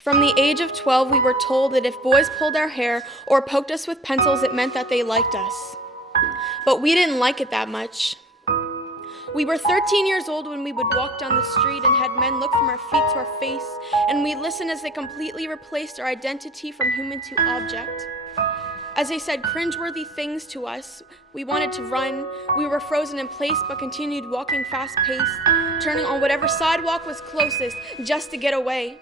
From the age of 12, we were told that if boys pulled our hair or poked us with pencils, it meant that they liked us. But we didn't like it that much. We were 13 years old when we would walk down the street and had men look from our feet to our face, and we'd listen as they completely replaced our identity from human to object. As they said cringeworthy things to us, we wanted to run. We were frozen in place but continued walking fast-paced, turning on whatever sidewalk was closest just to get away,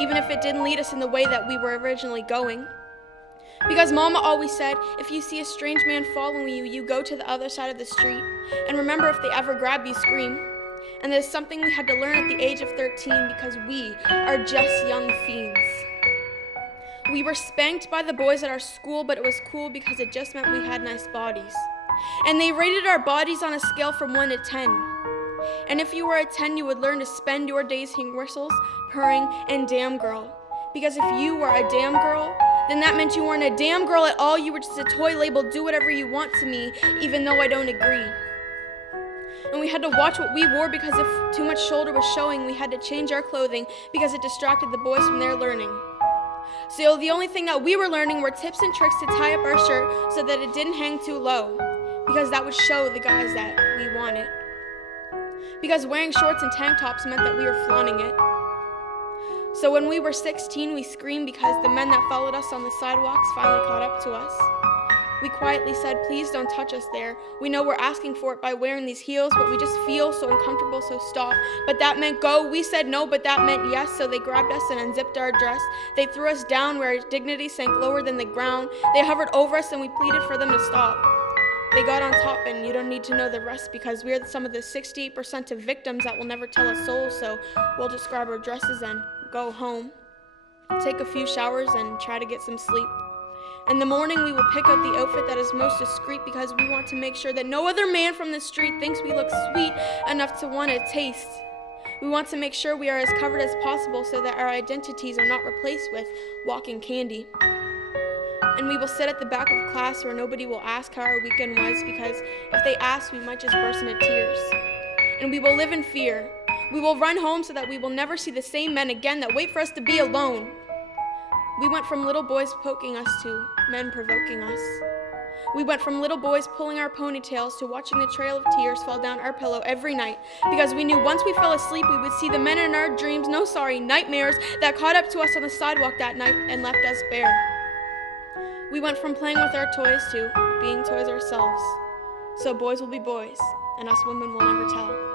even if it didn't lead us in the way that we were originally going. Because Mama always said, if you see a strange man following you, you go to the other side of the street. And remember, if they ever grab you, scream. And that is something we had to learn at the age of 13 because we are just young fiends. We were spanked by the boys at our school, but it was cool because it just meant we had nice bodies. And they rated our bodies on a scale from 1 to 10. And if you were a 10, you would learn to spend your days hearing whistles, purring, and damn girl. Because if you were a damn girl, then that meant you weren't a damn girl at all. You were just a toy labeled do whatever you want to me, even though I don't agree. And we had to watch what we wore because if too much shoulder was showing, we had to change our clothing because it distracted the boys from their learning. So the only thing that we were learning were tips and tricks to tie up our shirt so that it didn't hang too low, because that would show the guys that we wanted. Because wearing shorts and tank tops meant that we were flaunting it. So when we were 16, we screamed because the men that followed us on the sidewalks finally caught up to us. We quietly said, please don't touch us there. We know we're asking for it by wearing these heels, but we just feel so uncomfortable, so stop. But that meant go. We said no, but that meant yes, so they grabbed us and unzipped our dress. They threw us down where our dignity sank lower than the ground. They hovered over us and we pleaded for them to stop. They got on top, and you don't need to know the rest because we're some of the 68% of victims that will never tell a soul, so we'll just grab our dresses and go home, take a few showers, and try to get some sleep. In the morning, we will pick out the outfit that is most discreet because we want to make sure that no other man from the street thinks we look sweet enough to want to taste. We want to make sure we are as covered as possible so that our identities are not replaced with walking candy. And we will sit at the back of class where nobody will ask how our weekend was because if they ask, we might just burst into tears. And we will live in fear. We will run home so that we will never see the same men again that wait for us to be alone. We went from little boys poking us to men provoking us. We went from little boys pulling our ponytails to watching the trail of tears fall down our pillow every night because we knew once we fell asleep we would see the men in our dreams, nightmares that caught up to us on the sidewalk that night and left us bare. We went from playing with our toys to being toys ourselves. So boys will be boys, and us women will never tell.